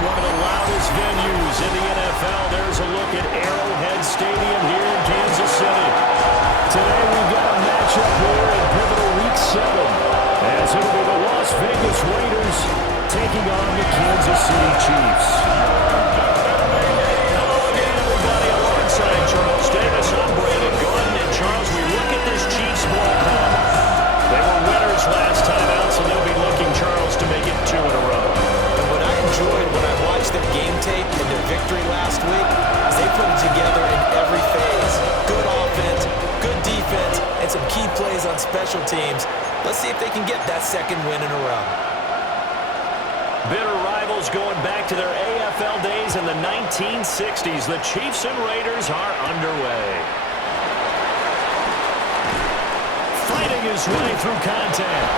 one of the loudest venues in the NFL. There's a look at Arrowhead Stadium here in Kansas City. Today we've got a matchup here in pivotal Week 7, as it'll be the Las Vegas Raiders taking on the Kansas City Chiefs. Hello again, everybody. Alongside Charles Davis, I'm Brandon Gordon. And Charles, we look at this Chiefs ball club. They were winners last time out, so they'll be looking, Charles, to make it 2 in a row. And what I enjoyed when I watched their game tape and their victory last week is they put it together in every phase. Good offense, good defense, and some key plays on special teams. Let's see if they can get that second win in a row. Bitter rivals going back to their AFL days in the 1960s. The Chiefs and Raiders are underway. Fighting his way through contact.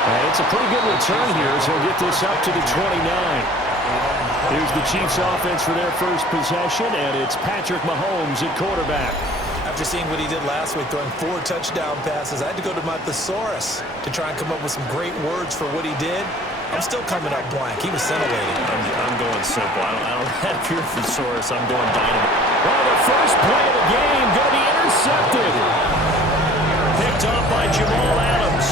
And it's a pretty good return here, so he'll get this up to the 29. Here's the Chiefs offense for their first possession, and it's Patrick Mahomes at quarterback. After seeing what he did last week, throwing 4 touchdown passes, I had to go to my thesaurus to try and come up with some great words for what he did. I'm still coming up blank. He was scintillating. I'm going simple. I don't have your thesaurus. I'm going dynamite. Well, the first play of the game going to be intercepted. Picked off by Jamal Adams.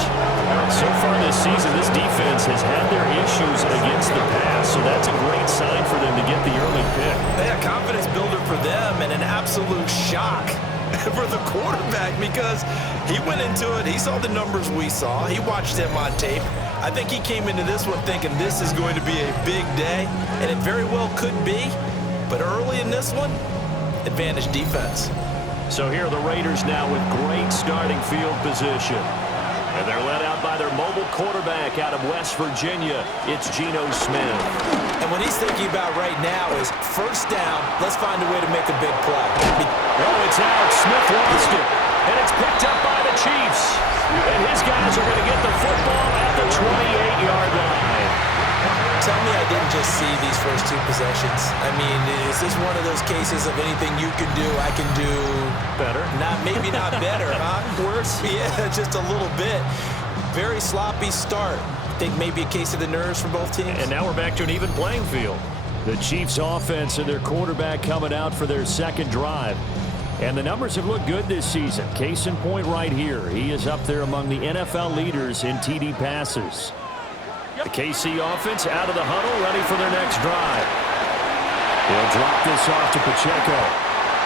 So far this season, this defense has had their issues against the pass, so that's a great sign for them to get the early pick. Yeah, confidence builder for them and an absolute shock for the quarterback because he went into it. He saw the numbers we saw. He watched them on tape. I think he came into this one thinking this is going to be a big day, and it very well could be. But early in this one, advantage defense. So here are the Raiders now with great starting field position. And they're led out by their mobile quarterback out of West Virginia. It's Geno Smith. And what he's thinking about right now is first down, let's find a way to make a big play. Oh, it's out. Smith lost it. And it's picked up by the Chiefs. And his guys are going to get the football at the 28-yard line. Tell me I didn't just see these first 2 possessions. I mean, is this one of those cases of anything you can do, I can do better? Maybe not better, huh? Worse? Yeah, just a little bit. Very sloppy start. Think maybe a case of the nerves for both teams? And now we're back to an even playing field. The Chiefs offense and their quarterback coming out for their second drive. And the numbers have looked good this season. Case in point right here. He is up there among the NFL leaders in TD passes. The KC offense out of the huddle, ready for their next drive. They'll drop this off to Pacheco.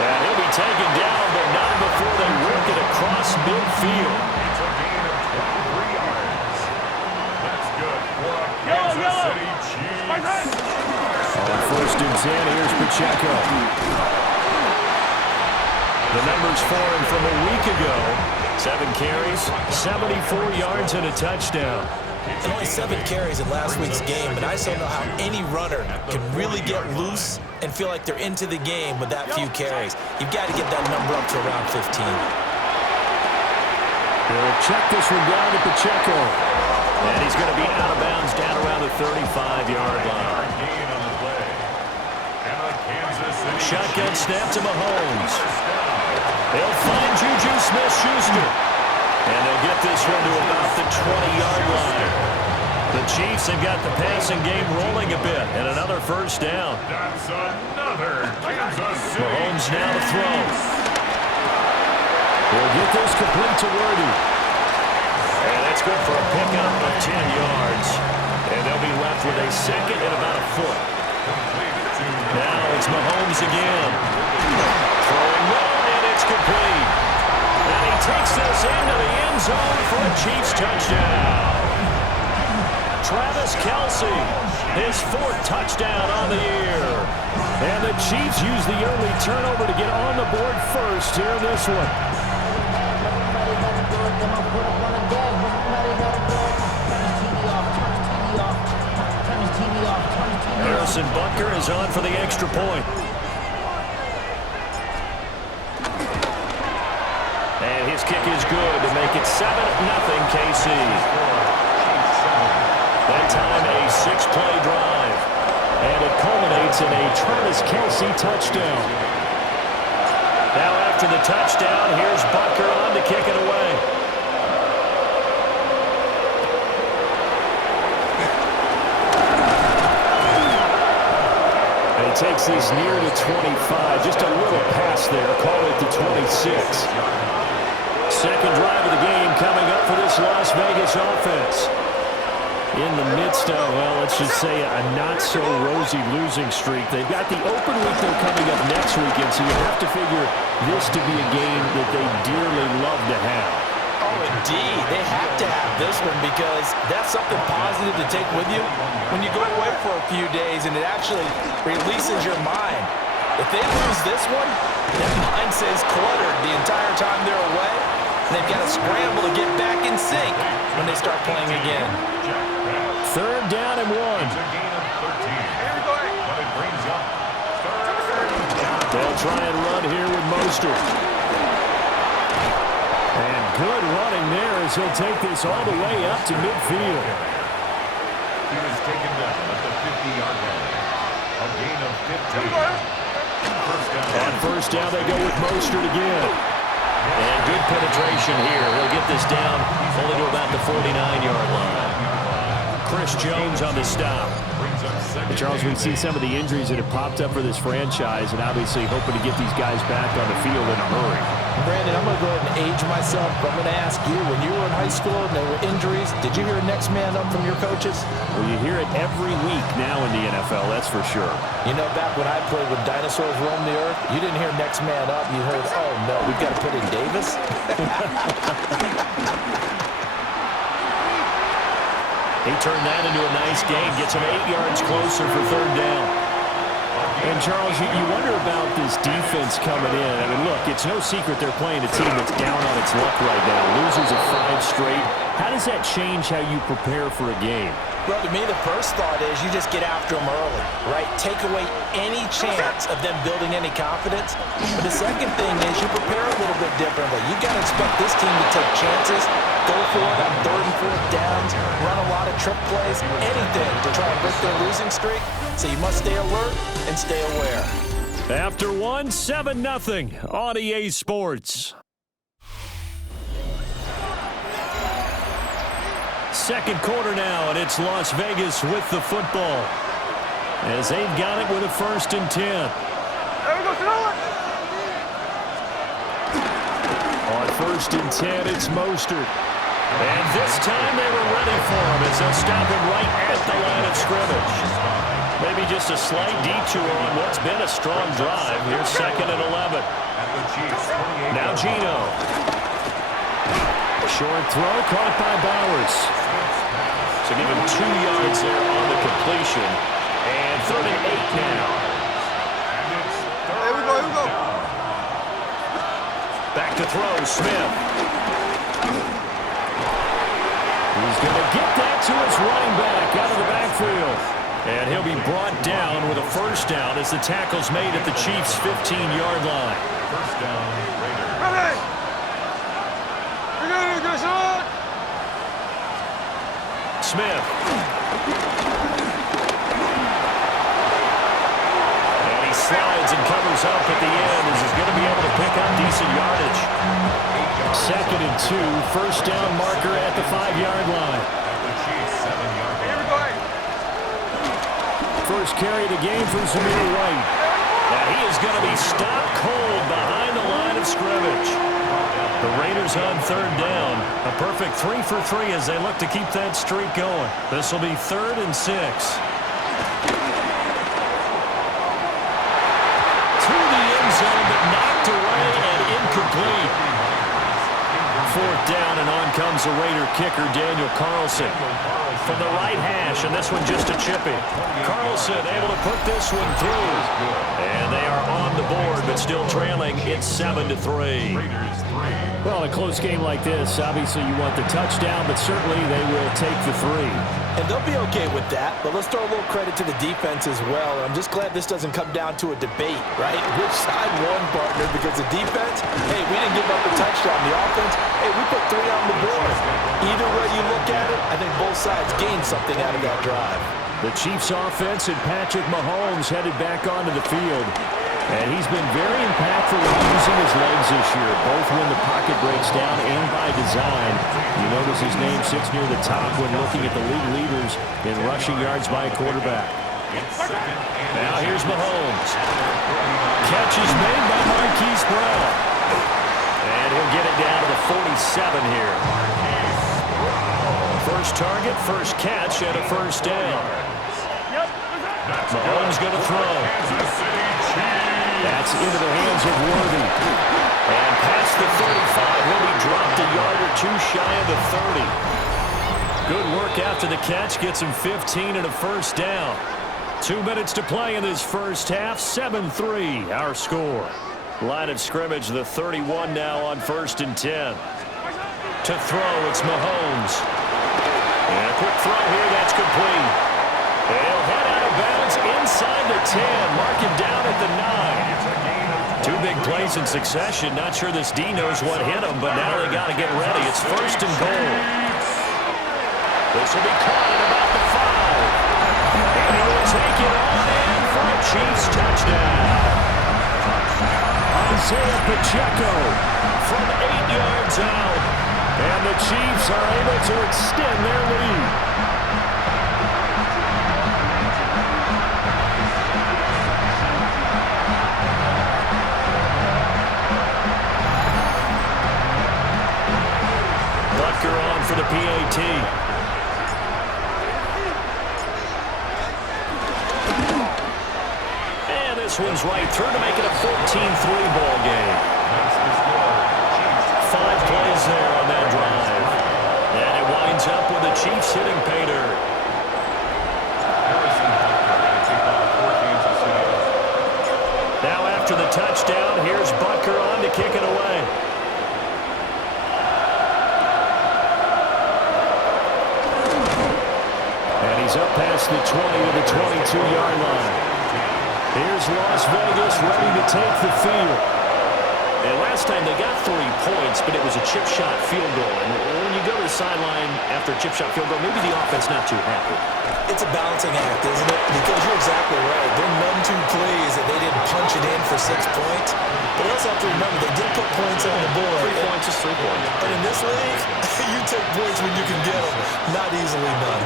And he'll be taken down, but not before they work it across midfield. It's a gain of 23 yards. That's good for a Kansas City Chiefs. On first and 10, here's Pacheco. The numbers for him from a week ago. 7 carries, 74 yards, and a touchdown. And only 7 carries in last week's game, but I still know how any runner can really get loose and feel like they're into the game with that few carries. You've got to get that number up to around 15. They'll check this one down to Pacheco. And he's going to be out of bounds down around the 35-yard line. Shotgun snap to Mahomes. They'll find Juju Smith-Schuster. And they'll get this one to about the 20-yard line. The Chiefs have got the passing game rolling a bit, and another first down. That's another Kansas City. Mahomes now to throw. They'll get this complete to Worthy. And that's good for a pickup of 10 yards. And they'll be left with a second and about a foot. Now it's Mahomes again. Throwing well, and it's complete. And he takes this into the end zone for a Chiefs touchdown. Travis Kelce, his 4th touchdown on the year. And the Chiefs use the early turnover to get on the board first here in this one. Harrison Butker is on for the extra point. And his kick is good to make it 7-0 KC. That time a 6-play drive. And it culminates in a Travis Kelce touchdown. Now after the touchdown, here's Butker on to kick it away. takes this near to 25. Just a little pass there. Call it the 26. Second drive of the game coming up for this Las Vegas offense. In the midst of, well, let's just say a not-so-rosy losing streak. They've got the open week though coming up next weekend, so you have to figure this to be a game that they dearly love to have. Oh, indeed. They have to have this one because that's something positive to take with you when you go away for a few days, and it actually releases your mind. If they lose this one, their mind stays cluttered the entire time they're away, and they've got to scramble to get back in sync when they start playing again. Third down and 1. They'll try and run here with Mostert. And good running there as he'll take this all the way up to midfield. He was taken down at the 50-yard line. A gain of 15. First down. On first down, they go with Mostert again. And good penetration here. He'll get this down only to about the 49-yard line. Chris Jones on the stop. And Charles, we see some of the injuries that have popped up for this franchise, and obviously hoping to get these guys back on the field in a hurry. Brandon, I'm going to go ahead and age myself, but I'm going to ask you, when you were in high school and there were injuries, did you hear next man up from your coaches? Well, you hear it every week now in the NFL, that's for sure. You know, back when I played when dinosaurs roamed the earth, you didn't hear next man up. You heard, oh, no, we've got to put in Davis. He turned that into a nice gain, gets him 8 yards closer for third down. And, Charles, you wonder about this defense coming in. I mean, look, it's no secret they're playing a team that's down on its luck right now. Losers of 5 straight. How does that change how you prepare for a game? Well, to me, the first thought is you just get after them early, right? Take away any chance of them building any confidence. But the second thing is you prepare a little bit differently. You got to expect this team to take chances, go for it on 3rd and 4th downs, run a lot of trick plays, anything to try and break their losing streak. So you must stay alert and stay aware. After 1, 7-0 on EA Sports. Second quarter now, and it's Las Vegas with the football as they've got it with a 1st and 10. On 1st and 10, it's Mostert. And this time they were ready for him as they'll stop him right at the line of scrimmage. Maybe just a slight detour on what's been a strong drive. Here's 2nd and 11. Now Geno. Short throw caught by Bowers. So give him 2 yards there on the completion. And 3rd and 8 now. Here we go. Back to throw, Smith. He's going to get that to his running back out of the backfield. And he'll be brought down with a 1st down as the tackle's made at the Chiefs' 15-yard line. First down, Raiders. Ready. We're going to shot. Smith. And he slides and covers up at the end as he's going to be able to pick up decent yardage. 2nd and 2, 1st down marker at the 5-yard line. Here we go. First carry of the game from Zamir White. And he is going to be stopped cold behind the line of scrimmage. The Raiders on 3rd down. A perfect 3 for 3 as they look to keep that streak going. This will be 3rd and 6. To the end zone, but knocked away and incomplete. 4th down, and on comes the Raider kicker, Daniel Carlson. From the right hash, and this one just a chippy. Carlson able to put this one through. And they are on the board, but still trailing. It's 7-3. Well, in a close game like this, obviously you want the touchdown, but certainly they will take the 3. And they'll be okay with that, but let's throw a little credit to the defense as well. I'm just glad this doesn't come down to a debate, right? Which side won, partner? Because the defense, hey, we didn't give up a touchdown. The offense, hey, we put 3 on the board. Either way you look at it, I think both sides gained something out of that drive. The Chiefs offense and Patrick Mahomes headed back onto the field. And he's been very impactful in using his legs this year, both when the pocket breaks down and by design. You notice his name sits near the top when looking at the league leaders in rushing yards by a quarterback. It's second and Now here's Mahomes. Catch is made by Marquise Brown. And he'll get it down to the 47 here. First target, first catch, and a first down. Mahomes going to throw. That's into the hands of Worthy. And past the 35, he'll be dropped a yard or two shy of the 30. Good work after the catch, gets him 15 and a first down. 2 minutes to play in this first half, 7-3 our score. Line of scrimmage, the 31 now on 1st and 10. To throw, it's Mahomes. And a quick throw here, that's complete. He'll head out of bounds inside the 10, mark him down at the 9. 2 big plays in succession. Not sure this D knows what hit him, but now they got to get ready. It's 1st and goal. This will be caught at about the 5. And he will take it on in for a Chiefs touchdown. Isaiah Pacheco from 8 yards out. And the Chiefs are able to extend their lead. On for the PAT. And this one's right through to make it a 14-3 ball game. 5 plays there on that drive. And it winds up with the Chiefs hitting pay dirt. Now after the touchdown, here's Butker on to kick it away. He's up past the 20 to the 22-yard line. Here's Las Vegas ready to take the field. And last time they got 3 points, but it was a chip shot field goal. And when you go to the sideline after a chip shot field goal, maybe the offense not too happy. It's a balancing act, isn't it? Because you're exactly right. They're none too pleased that they didn't punch it in for 6 points. But also have to remember, they did put points on the board. 3 points is 3 points. And in this league, you take points when you can get them. Not easily done.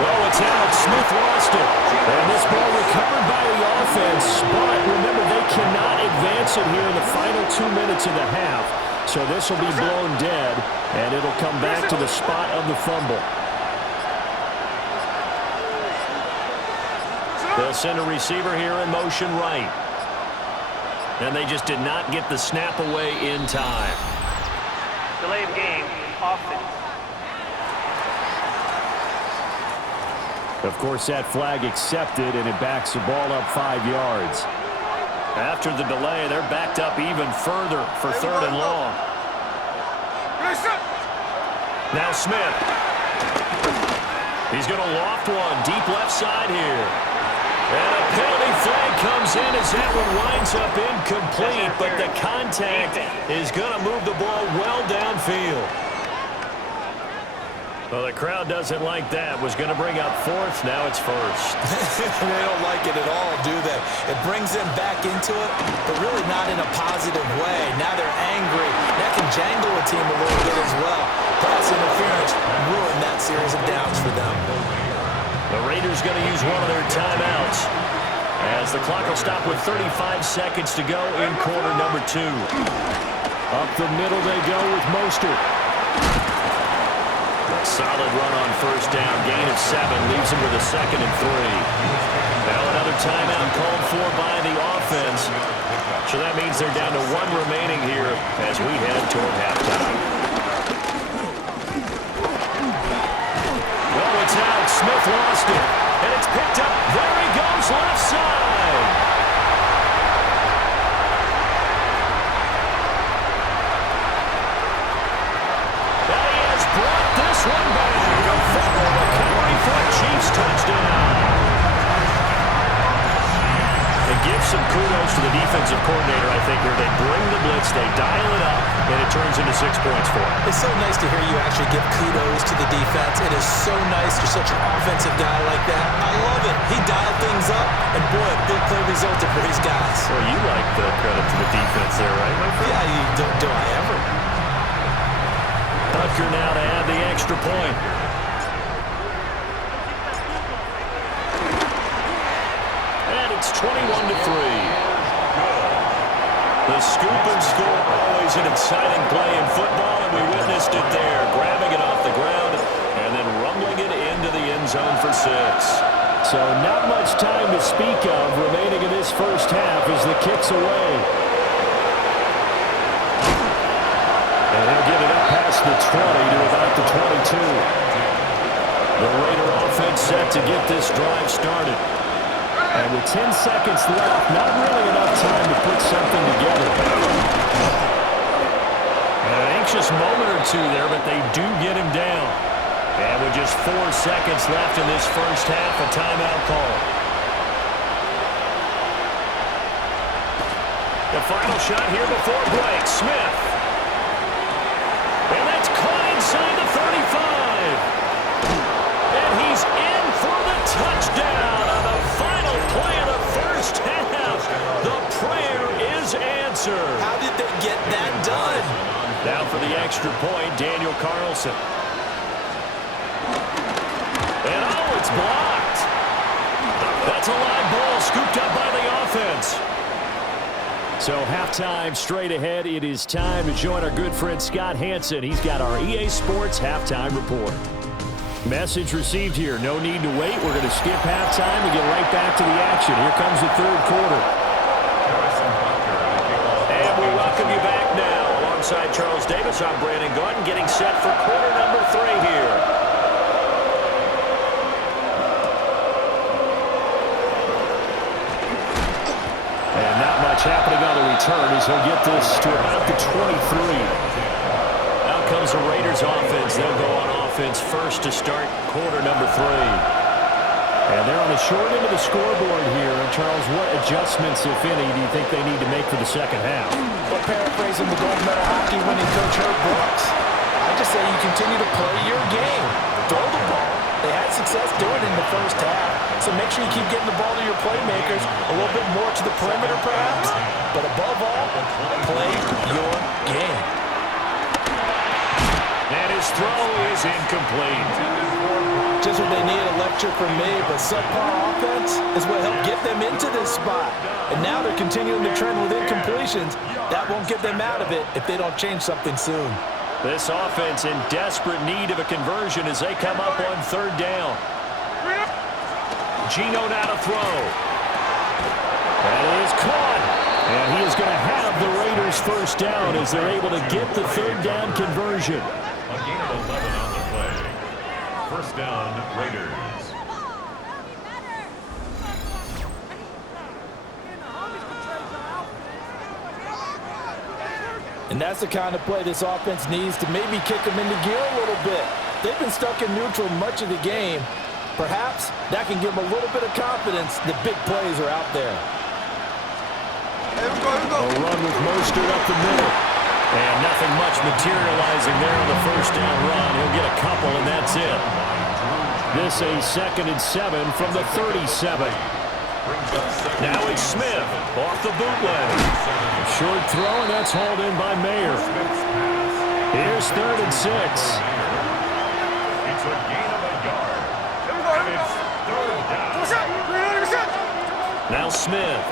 Well, it's out. Smith lost it. And this ball recovered by the offense. But remember, they cannot advance it here in the final 2 minutes of the half. So this will be blown dead, and it'll come back to the spot of the fumble. They'll send a receiver here in motion right. And they just did not get the snap away in time. Delay of game, offense. Of course, that flag accepted, and it backs the ball up 5 yards. After the delay, they're backed up even further for 3rd and long. Now Smith. He's going to loft one deep left side here. And a penalty flag comes in as that one winds up incomplete, but the contact is going to move the ball well downfield. Well, the crowd doesn't like that. Was going to bring up 4th. Now it's 1st. They don't like it at all, do they? It brings them back into it, but really not in a positive way. Now they're angry. That can jangle a team a little bit as well. Pass interference ruined that series of downs for them. The Raiders going to use one of their timeouts as the clock will stop with 35 seconds to go in quarter number 2. Up the middle they go with Mostert. A solid run on 1st down, gain of 7, leaves him with a 2nd and 3. Now another timeout called for by the offense. So that means they're down to 1 remaining here as we head toward halftime. Well, it's out. Smith lost it. And it's picked up. There he goes, left side. And he has brought this one back. A fumble recovery for a Chiefs touchdown. And give some kudos to the defensive coordinator, I think, here. They bring the blitz, they dial it up, and it turns into 6 points for them. It's so nice to hear you actually give kudos to the defense. It is so nice you're such an offensive guy like that. I love it. He dialed things up, and boy, a big play resulted for his guys. Well, you like the credit to the defense there, right, my friend? Yeah, do I ever? Butker now to add the extra point. It's 21-3. The scoop and score, always an exciting play in football, and we witnessed it there, grabbing it off the ground and then rumbling it into the end zone for 6. So not much time to speak of remaining in this first half as the kick's away. And he'll get it up past the 20 to about the 22. The Raider offense set to get this drive started. And with 10 seconds left, not really enough time to put something together. An anxious moment or two there, but they do get him down. And with just 4 seconds left in this first half, a timeout call. The final shot here before break. Smith. And that's caught inside the 35. And he's in for the touchdown on the final play of the first half. The prayer is answered. How did they get that done? Now for the extra point, Daniel Carlson. And oh, it's blocked. That's a live ball scooped up by the offense. So halftime straight ahead. It is time to join our good friend Scott Hansen. He's got our EA Sports halftime report. Message received here. No need to wait. We're going to skip halftime and get right back to the action. Here comes the third quarter. And we welcome you back now. Alongside Charles Davis, I'm Brandon Gordon, getting set for quarter number 3 here. And not much happening on the return as he'll get this to about the 23. Out comes the Raiders offense. They'll go on offense first to start quarter number 3. And they're on the short end of the scoreboard here. And Charles, what adjustments, if any, do you think they need to make for the second half? Well, paraphrasing the gold medal hockey winning coach Herb Brooks, I just say you continue to play your game. Throw the ball. They had success doing it in the first half. So make sure you keep getting the ball to your playmakers, a little bit more to the perimeter perhaps. But above all, play your game. And his throw is incomplete. Just what they need, a lecture from me, but subpar offense is what helped get them into this spot. And now they're continuing to trend with incompletions. That won't get them out of it if they don't change something soon. This offense in desperate need of a conversion as they come up on third down. Geno now to throw. That is caught. And he is going to have the Raiders first down as they're able to get the third down conversion. A gain of 11 on the play. First down, Raiders. And that's the kind of play this offense needs to maybe kick them into gear a little bit. They've been stuck in neutral much of the game. Perhaps that can give them a little bit of confidence that big plays are out there. A run with Mostert up the middle. And nothing much materializing there on the first down run. He'll get a couple, and that's it. This a 2nd and 7 from the 37. Now it's Smith off the bootleg. Short throw, and that's hauled in by Mayer. Here's 3rd and 6. It's a gain of a yard. And it's third down. Now Smith.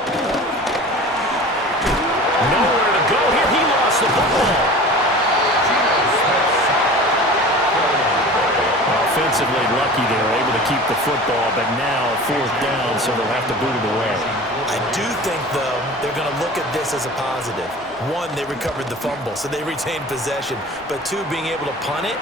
Nowhere to go here. He lost the football. Offensively lucky they were able to keep the football, but now 4th down, so they'll have to boot it away. I do think, though, they're going to look at this as a positive. 1, they recovered the fumble, so they retained possession. But 2, being able to punt it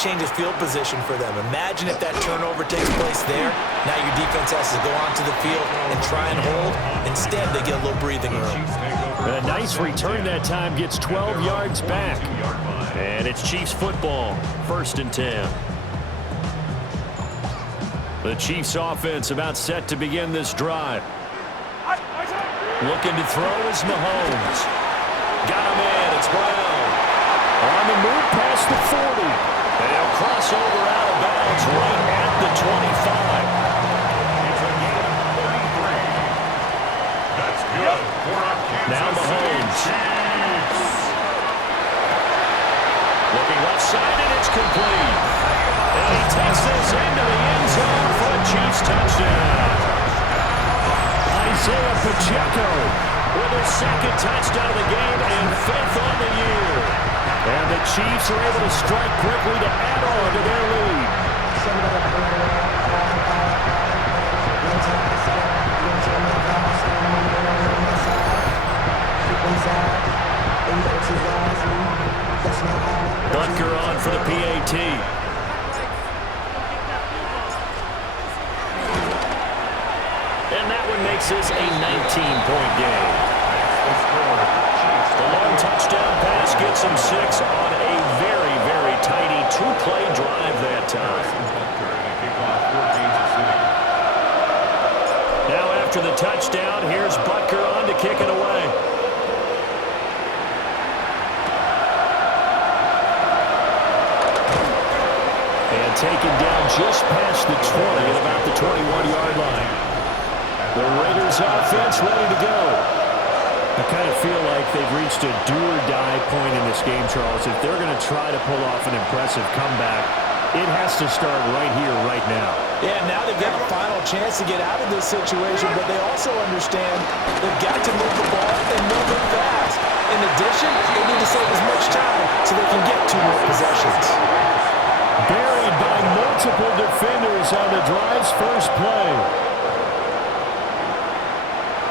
changes field position for them. Imagine if that turnover takes place there. Now your defense has to go onto the field and try and hold. Instead, they get a little breathing room. A nice return that time, gets 12 yards back. And it's Chiefs football, 1st and 10. The Chiefs offense about set to begin this drive. Looking to throw is Mahomes. Got him in, it's Brown. On the move past the 40. And he'll cross over out of bounds right at the 25. It's a gain of 33. That's good for our Kansas Now Mahomes. Chiefs. Looking left side, and it's complete. And he takes this into the end zone for a Chiefs touchdown. Isaiah their second touchdown of the game and 5th on the year. And the Chiefs are able to strike quickly to add on to their lead. Butker on for the PAT. And that one makes this a 19-point game. The long touchdown pass gets him 6 on a very, very tidy 2-play drive that time. Now after the touchdown, here's Butker on to kick it away. And taken down just past the 20 at about the 21-yard line. The Raiders offense ready to go. I kind of feel like they've reached a do-or-die point in this game, Charles. If they're going to try to pull off an impressive comeback, it has to start right here, right now. Yeah, now they've got a final chance to get out of this situation, but they also understand they've got to move the ball and move it fast. In addition, they need to save as much time so they can get 2 more possessions. Buried by multiple defenders on the drive's first play.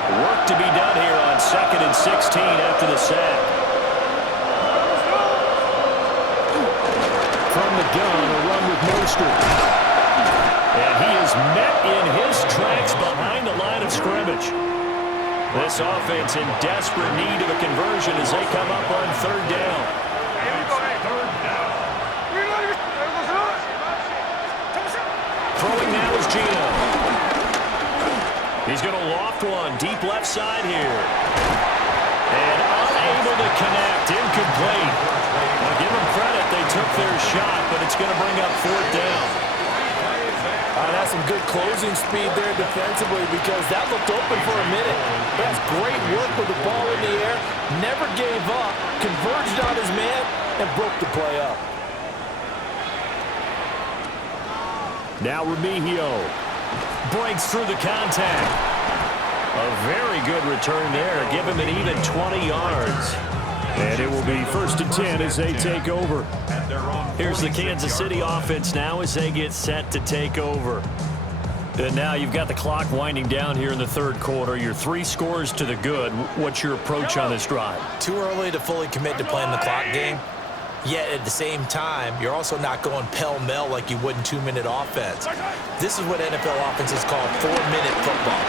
Work to be done here on 2nd and 16 after the sack. From the gun, a run with Mostert. And he is met in his tracks behind the line of scrimmage. This offense in desperate need of a conversion as they come up on 3rd down. Throwing now is Geno. He's going to loft one deep left side here. And unable to connect. Incomplete. Now give them credit. They took their shot, but it's going to bring up 4th down. That's some good closing speed there defensively because that looked open for a minute. That's great work with the ball in the air. Never gave up. Converged on his man and broke the play up. Now Remigio breaks through the contact. A very good return there. Give him an even 20 yards. And it will be 1st and 10 as they take over. Here's the Kansas City offense now as they get set to take over. And now you've got the clock winding down here in the 3rd quarter. You're 3 scores to the good. What's your approach on this drive? Too early to fully commit to playing the clock game. Yet at the same time, you're also not going pell-mell like you would in 2-minute offense. This is what NFL offenses call 4-minute football.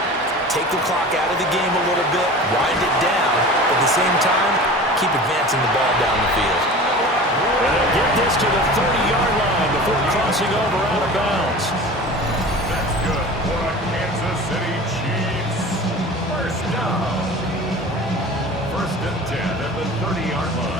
Take the clock out of the game a little bit, wind it down, but at the same time, keep advancing the ball down the field. And they'll get this to the 30-yard line before crossing over out of bounds. That's good for the Kansas City Chiefs. 1st down. 1st and 10 at the 30-yard line.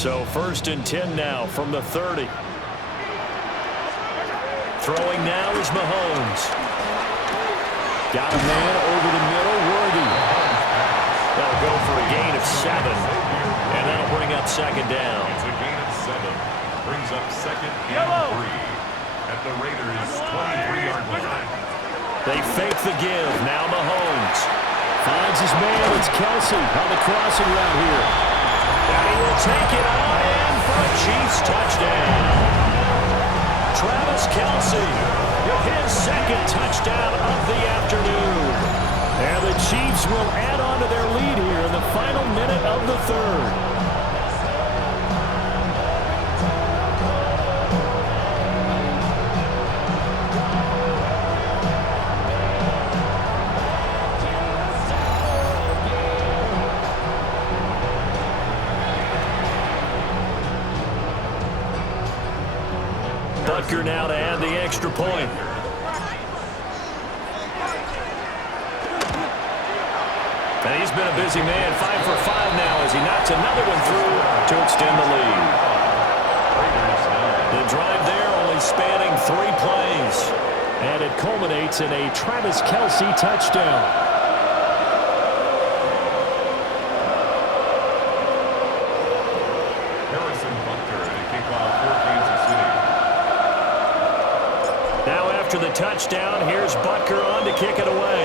So 1st and 10 now from the 30. Throwing now is Mahomes. Got a man over the middle, Worthy. That'll go for a gain of 7. And that'll bring up 2nd down. It's a gain of 7. Brings up 2nd and 3 at the Raiders' 23-yard line. They fake the give. Now Mahomes finds his man. It's Kelsey on the crossing route here. And he will take it on in for a Chiefs touchdown. Travis Kelsey with his 2nd touchdown of the afternoon. And the Chiefs will add on to their lead here in the final minute of the 3rd. Butker now to add the extra point. And he's been a busy man, 5 for 5 now as he knocks another one through to extend the lead. The drive there only spanning 3 plays. And it culminates in a Travis Kelsey touchdown. touchdown. Here's Butker on to kick it away.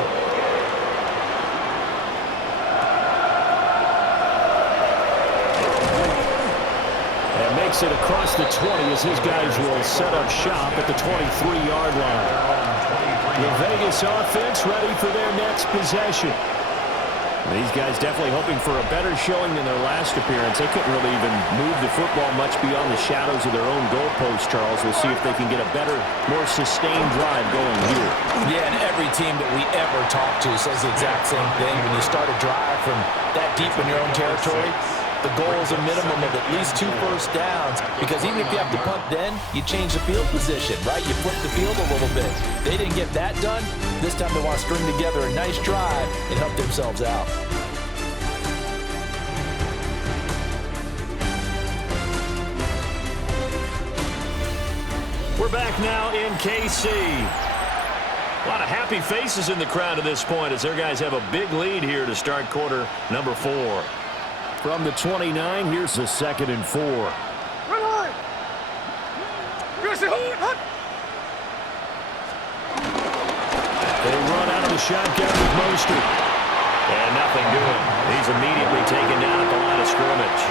And makes it across the 20 as his guys will set up shop at the 23-yard line. The Vegas offense ready for their next possession. These guys definitely hoping for a better showing than their last appearance. They couldn't really even move the football much beyond the shadows of their own goalpost, Charles. We'll see if they can get a better, more sustained drive going here. Yeah, and every team that we ever talk to says the exact same thing. When you start a drive from that deep in your own territory, the goal is a minimum of at least 2 first downs, because even if you have to punt then, you change the field position, right? You flip the field a little bit. They didn't get that done. This time they want to string together a nice drive and help themselves out. We're back now in KC. A lot of happy faces in the crowd at this point as their guys have a big lead here to start quarter number 4. From the 29, here's the 2nd and 4. They run out of the shotgun with Mostert. And nothing doing. He's immediately taken down at the line of scrimmage.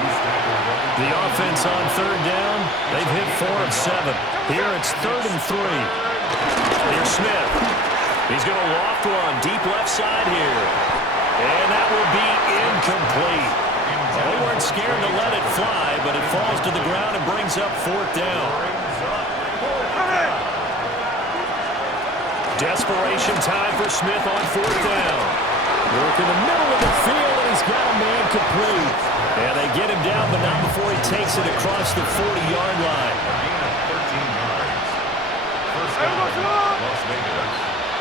The offense on 3rd down. They've hit 4 of 7. Here it's 3rd and 3. Here's Smith. He's going to loft one deep left side here. And that will be incomplete. They weren't scared to let it fly, but it falls to the ground and brings up 4th down. Desperation time for Smith on 4th down. Work in the middle of the field, and he's got a man complete. And they get him down, but not before he takes it across the 40-yard line.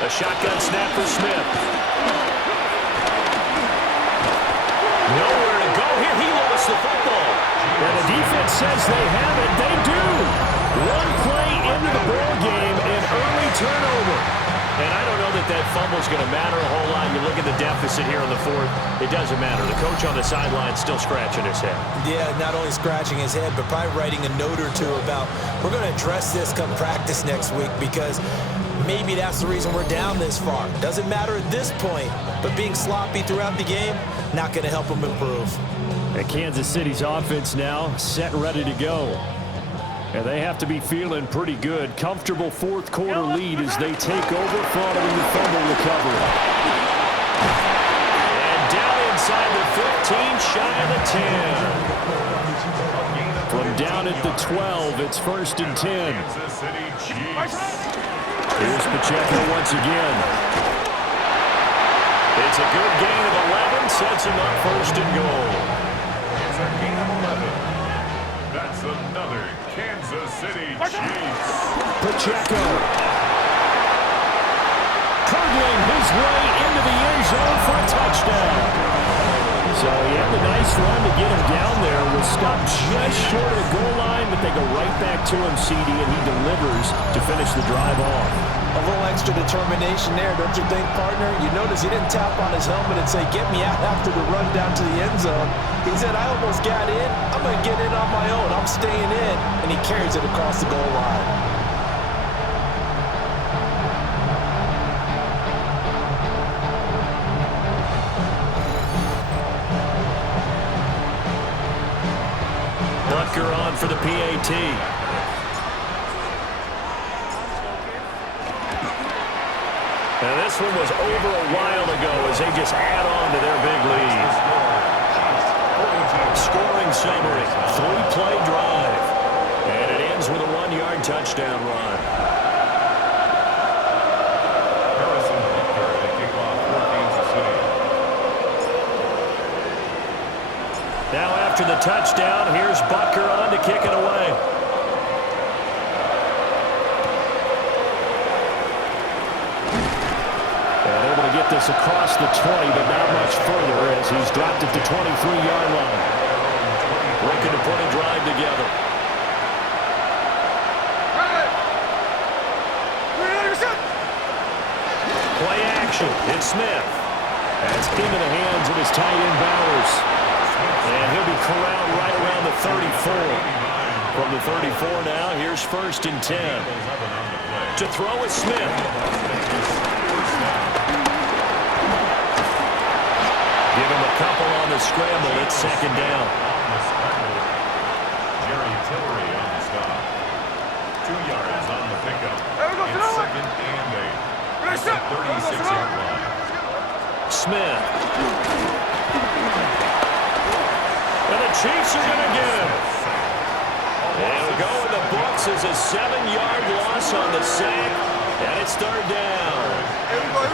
A shotgun snap for Smith. Nowhere to go here. He lost the football. And the defense says they have it. They do. One play into the ball game, an early turnover. And I don't know that fumble's going to matter a whole lot. You look at the deficit here in the 4th. It doesn't matter. The coach on the sideline still scratching his head. Yeah, not only scratching his head, but probably writing a note or two about, we're going to address this come practice next week, because maybe that's the reason we're down this far. Doesn't matter at this point, but being sloppy throughout the game, not going to help them improve. And Kansas City's offense now set and ready to go. And they have to be feeling pretty good. Comfortable 4th quarter lead as they take over following the fumble recovery. And down inside the 15, shy of the 10. From down at the 12, it's 1st and 10. Here's Pacheco once again. It's a good gain of 11, sets him up 1st and goal. It's a gain of 11. That's another Kansas City Chiefs. Pacheco. Curling his way into the end zone for a touchdown. So he had a nice run to get him down there. Was stopped just short of the goal line, but they go right back to him, CD, and he delivers to finish the drive off. A little extra determination there, don't you think, partner? You notice he didn't tap on his helmet and say, get me out after the run down to the end zone. He said, I almost got in. I'm going to get in on my own. I'm staying in. And he carries it across the goal line. Butker on for the PAT. And this one was over a while ago as they just add on to their big lead. Scoring summary, 3-play drive. And it ends with a 1-yard touchdown run. Now after the touchdown, here's Butker on to kick it away. Get this across the 20, but not much further as he's dropped at the 23-yard line. Looking to put a drive together. Play action. It's Smith. That's into the hands of his tight end Bowers. And he'll be corralled right around the 34. From the 34 now, here's 1st and 10. To throw is Smith. Give him a couple on the scramble. It's 2nd down. Jerry Tillery on the stop. 2 yards on the pickup. It's 2nd and 8. It's the 36-yard line. Smith. And the Chiefs are going to get him. It'll go in the books as a 7-yard loss on the sack, and it's 3rd down. Here we go.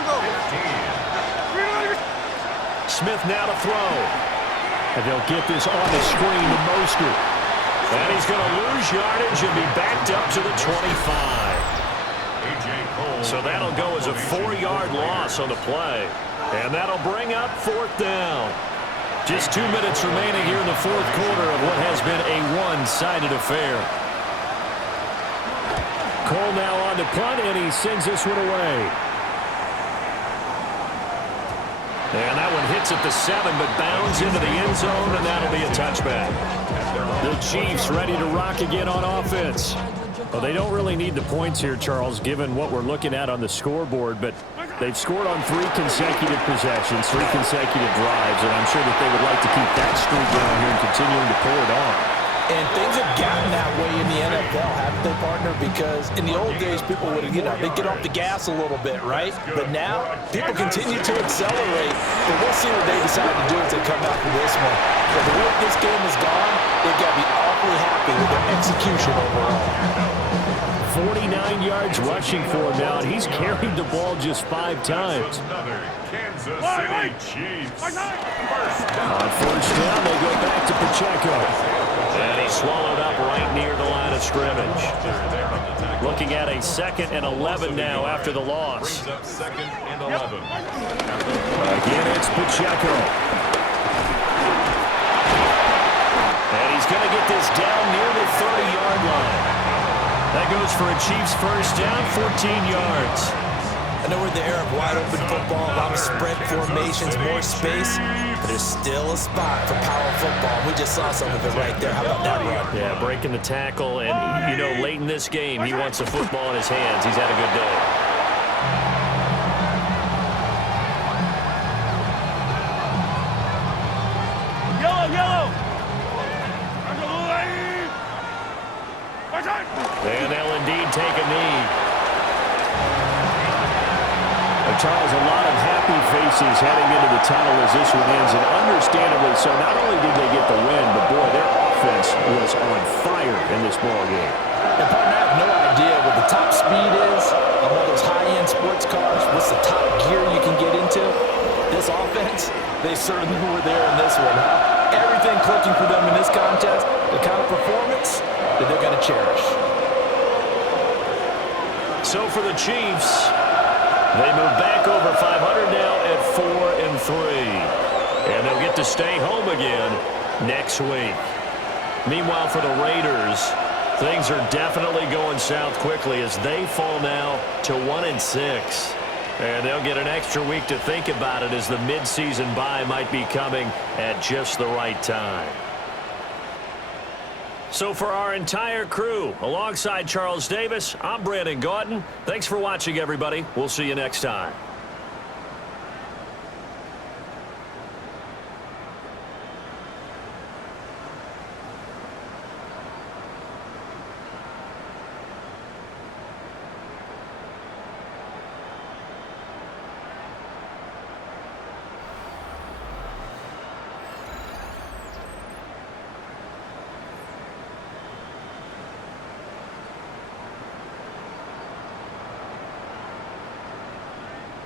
Smith now to throw. And they'll get this on the screen to Mostert. And he's going to lose yardage and be backed up to the 25. So that'll go as a 4-yard loss on the play. And that'll bring up 4th down. Just 2 minutes remaining here in the 4th quarter of what has been a one-sided affair. Cole now on the punt, and he sends this one away. And that one hits at the 7, but bounds into the end zone, and that'll be a touchback. The Chiefs ready to rock again on offense. Well, they don't really need the points here, Charles, given what we're looking at on the scoreboard, but they've scored on 3 consecutive possessions, 3 consecutive drives, and I'm sure that they would like to keep that streak going here and continuing to pull it on. And things have gotten that way in the NFL, haven't they, partner? Because in the old days, people would, they'd get off the gas a little bit, right? But now, people continue to accelerate. But we'll see what they decide to do as they come out for this one. But the way this game has gone, they've got to be awfully happy with their execution overall. 49 yards rushing for him now, and he's carried the ball just 5 times. Kansas City Chiefs. On 1st down, they go back to Pacheco. And he's swallowed up right near the line of scrimmage. Looking at a 2nd and 11 now after the loss. Brings up 2nd and 11. Again, it's Pacheco. And he's going to get this down near the 30-yard line. That goes for a Chiefs 1st down, 14 yards. I know we're in the era of wide-open football, a lot of spread formations, more space, but there's still a spot for power football. We just saw some of it right there. How about that run? Yeah, breaking the tackle, and, you know, late in this game, he wants the football in his hands. He's had a good day. Yellow. And they'll indeed take a knee. Charles, a lot of happy faces heading into the tunnel as this one ends, and understandably so. Not only did they get the win, but boy, their offense was on fire in this ball game. And partner, I have no idea what the top speed is on one of those high-end sports cars. What's the top gear you can get into? This offense, they certainly were there in this one, huh? Everything clicking for them in this contest, the kind of performance that they're going to cherish. So for the Chiefs, they move back over 500 now at 4-3. And they'll get to stay home again next week. Meanwhile, for the Raiders, things are definitely going south quickly as they fall now to 1-6. And they'll get an extra week to think about it as the midseason bye might be coming at just the right time. So for our entire crew, alongside Charles Davis, I'm Brandon Gaudin. Thanks for watching, everybody. We'll see you next time.